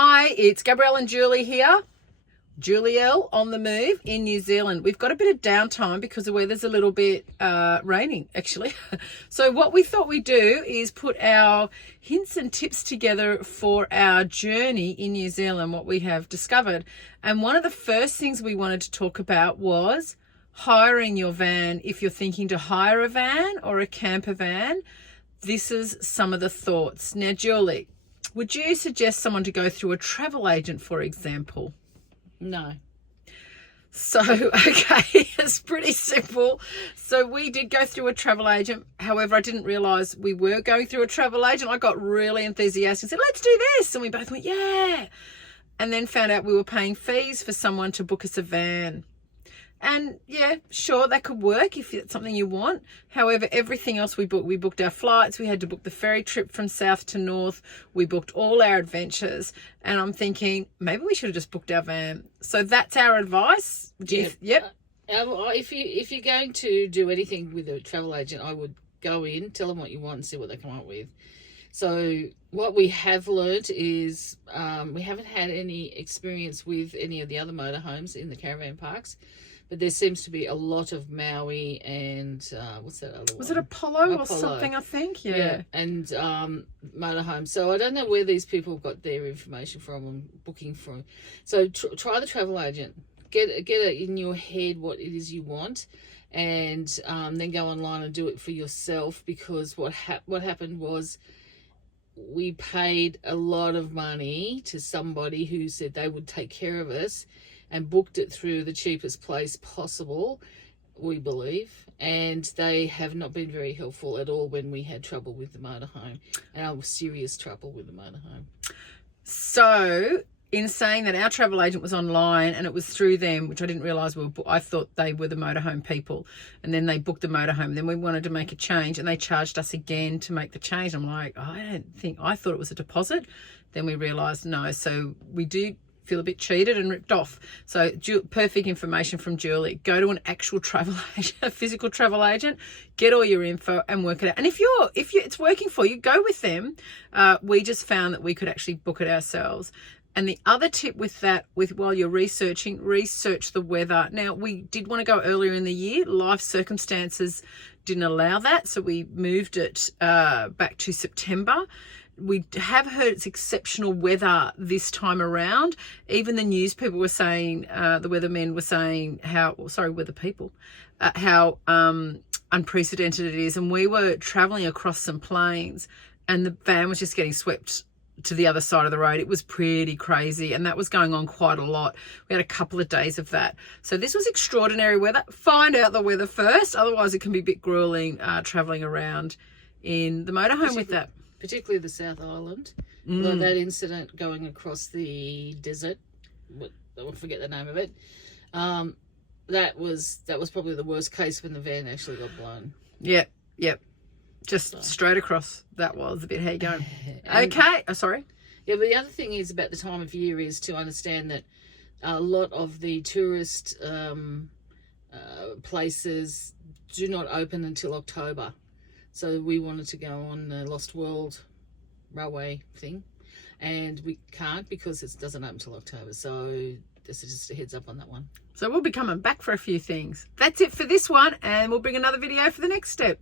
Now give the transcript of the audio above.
Hi, it's Gabrielle and Julie here. Julielle on the move in New Zealand. We've got a bit of downtime because the weather's a little bit raining, actually. So what we thought we'd do is put our hints and tips together for our journey in New Zealand, what we have discovered. And one of the first things we wanted to talk about was hiring your van. If you're thinking to hire a van or a camper van, this is some of the thoughts. Now, Julie, would you suggest someone to go through a travel agent, for example? No. So, okay, it's pretty simple. So we did go through a travel agent. However, I didn't realise we were going through a travel agent. I got really enthusiastic and said, let's do this. And we both went, yeah. And then found out we were paying fees for someone to book us a van. And yeah, sure, that could work if it's something you want. However, everything else we booked our flights. We had to book the ferry trip from south to north. We booked all our adventures. And I'm thinking, maybe we should have just booked our van. So that's our advice. Yep. If you're going to do anything with a travel agent, I would go in, tell them what you want and see what they come up with. So what we have learnt is we haven't had any experience with any of the other motorhomes in the caravan parks. But there seems to be a lot of Maui and what's that other one? Was it Apollo or something, I think? Yeah. And motorhomes. So I don't know where these people got their information from and booking from. So try the travel agent. Get it in your head what it is you want, and then go online and do it for yourself. Because what happened was we paid a lot of money to somebody who said they would take care of us, and booked it through the cheapest place possible, we believe. And they have not been very helpful at all when we had trouble with the motorhome, and our serious trouble with the motorhome. So, in saying that, our travel agent was online and it was through them, which I didn't realise I thought they were the motorhome people. And then they booked the motorhome. Then we wanted to make a change and they charged us again to make the change. I'm like, I thought it was a deposit. Then we realised no. So we do feel a bit cheated and ripped off. So perfect information from Julie. Go to an actual travel agent, a physical travel agent, get all your info and work it out. And if it's working for you, go with them. We just found that we could actually book it ourselves. And the other tip with that, while you're researching, research the weather. Now, we did want to go earlier in the year. Life circumstances didn't allow that, so we moved it back to September. We have heard it's exceptional weather this time around. Even the news people were saying, the weathermen were saying how unprecedented it is. And we were traveling across some plains and the van was just getting swept to the other side of the road. It was pretty crazy, and that was going on quite a lot. We had a couple of days of that. So this was extraordinary weather. Find out the weather first. Otherwise it can be a bit grueling traveling around in the motorhome with that. Particularly the South Island. Like that incident going across the desert, I forget the name of it. That was probably the worst case when the van actually got blown. Yep. Just straight across. That was a bit how you going. Okay. Sorry. Yeah, but the other thing is about the time of year is to understand that a lot of the tourist places do not open until October. So we wanted to go on the Lost World railway thing, and we can't because it doesn't open until October. So this is just a heads up on that one. So we'll be coming back for a few things. That's it for this one, and we'll bring another video for the next step.